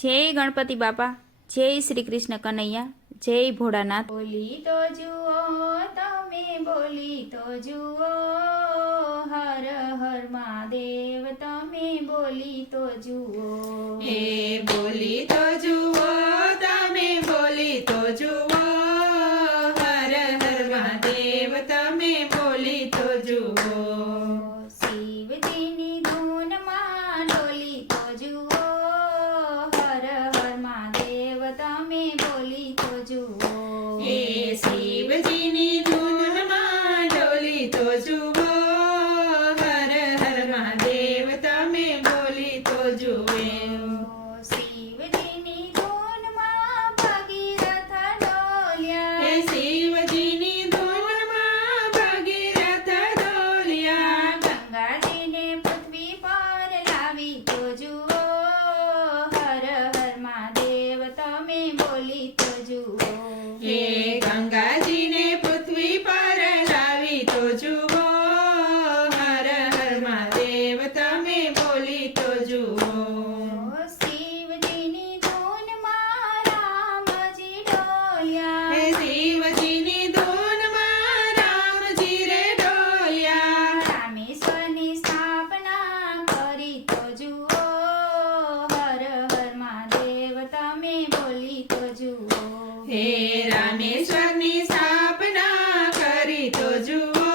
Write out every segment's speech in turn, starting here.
જય ગણપતિ બાપા, જય શ્રી કૃષ્ણ કનૈયા, જય ભોળાનાથ। બોલી તો જુઓ તમે, બોલી તો જુઓ, હર હર મહાદેવ તમે બોલી તો જુઓ। હે બોલી તો જુઓ તમે, બોલી તો જુઓ, હર હર મહાદેવ તમે બોલી તો જુઓ। શિવજીની ધૂનમાં ડોલી તો જુઓ, હર હર મહાદેવ તમે બોલી તો જુઓ। હે શિવજીની ધૂનમાં ડોલી તો જુઓ, હર હર મહાદેવ તમે બોલી તો જુએ। શિવજીની ધૂનમાં ભગીરથ ડોલ્યા, હે શિવજીની ધૂનમાં ભગીરથ ડોલ્યા, ગંગાજીને પૃથ્વી પર લાવી તો જુઓ, હર હર મહાદેવ તમે બોલી તો જુઓ। હે ગંગાજીને પૃથ્વી પર લાવી તો જુઓ, હર હર મહાદેવ તમે બોલી તો જુઓ। શિવજીની ધૂનમાં રામજી ડોલ્યા, હે શિવજીની ધૂનમાં રામજી રે ડોલ્યા, રામેશ્વરની સ્થાપના કરી તો જુઓ, હર હર મહાદેવ તમે બોલી તો જુઓ। હે રામેશ્વરની સ્થાપના કરી તો જુઓ,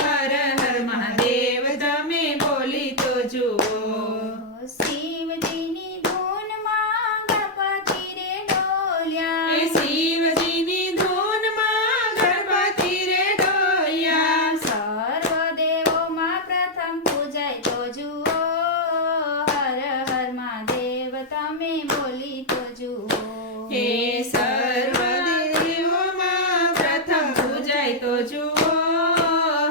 હર હર મહાદેવ તમે બોલી તો જુઓ। શિવજીની ધૂનમાં ગણપતિ રે ડોલ્યા, હે શિવજીની ધૂનમાં ગણપતિ રે ડોલ્યા, સર્વ દેવોમાં પ્રથમ પૂજાય તો જુઓ, હર હર મહાદેવ તમે બોલી તો જુઓ। હે સર્વ દેવોમાં પ્રથમ પૂજાય તો જુઓ,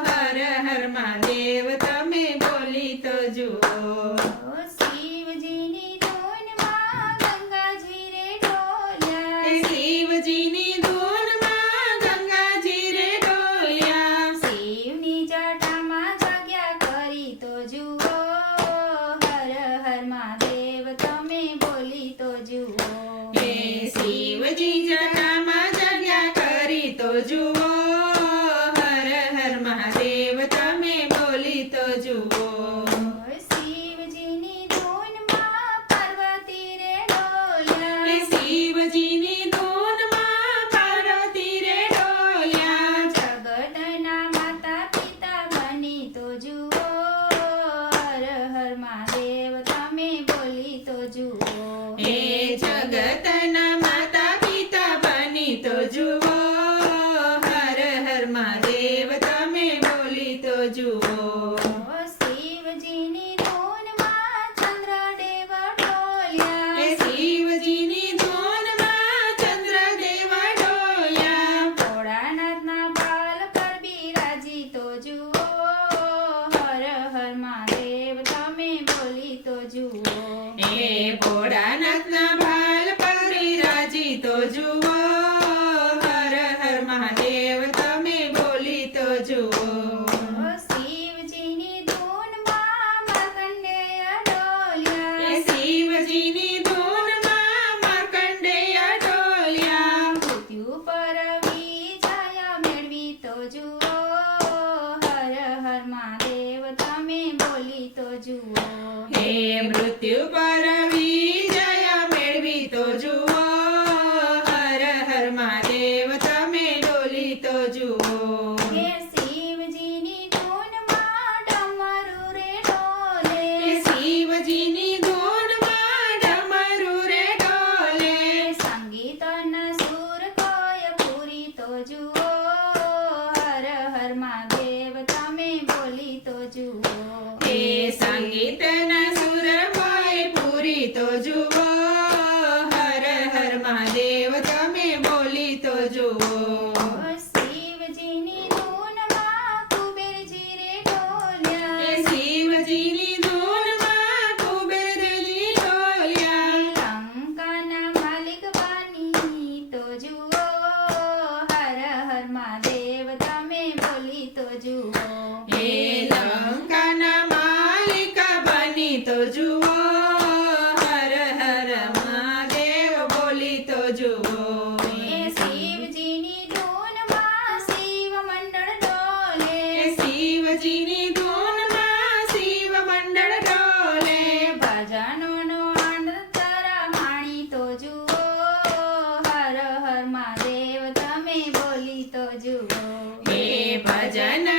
હર હર મહાદેવ તમે બોલી તો જુઓ। શિવજીની ધૂનમાં ગંગાજી રે ડોલ્યા, હે શિવજીની ધૂનમાં ગંગાજી રે ડોલ્યા, શિવની જટામાં જગ્યા કરી તો જુઓ, હર હર મહાદેવ તમે બોલી તો જુઓ। હે શિવજી જટામાં જગ્યા કરી તો જુઓ, હર હર મહાદેવ તમે બોલી તો જુઓ। શિવજીની ધૂનમાં પાર્વતી રે ડોલ્યા, હે શિવજીની ધૂનમાં પાર્વતી રે ડોલ્યા, જગતના માતા પિતા બની તો જુઓ, હર હર મહાદેવ તમે બોલી તો જુઓ। હે જગતના માતા પિતા બની તો જુઓ, હર હર મહાદેવ તમે બોલી તો જુઓ। શિવજીની ધૂનમાં ચંદ્રદેવ ડોલ્યા, હે શિવજીની ધૂનમાં ચંદ્રદેવ ડોલ્યા, ભોળાનાથના બાલ પર બિરાજી તો જુઓ, હર હર મહાદેવ તમે બોલી તો જુઓ। હે ભોળાનાથના ભાલ પર બિરાજી તો જુઓ, હર હર મહાદેવ તમે બોલી તો જુઓ। શિવજીની ધૂનમાં માર્કંડેય ડોલ્યા, હે શિવજીની ધૂનમાં માર્કંડેય ડોલ્યા, મૃત્યુ પર વિજય મેળવી તો જુઓ, હર હર મહાદેવ તમે બોલી તો જુઓ। હે મૃત્યુ પર વિજય મેળવી તો જુઓ, હર હર મહાદેવ તમે ડોલી તો જુઓ। હે શિવજીની ધૂનમાં ડમરુ રે ડોલે, હે શિવજીની ધૂનમાં ડમરુ રે ડોલે, સંગીતના સુર કોઈ પૂરી તો જુઓ, હર હર મહાદેવ તમે બોલી તો જુઓ। હે સંગીતના સુર કોઈ પૂરી તો જુઓ, શિવજીની ધૂનમાં શિવ મંડળ ડોલે ભજનોનો અંતર માણી તો જુઓ હર હર મહાદેવ તમે બોલી તો જુઓ હે ભજન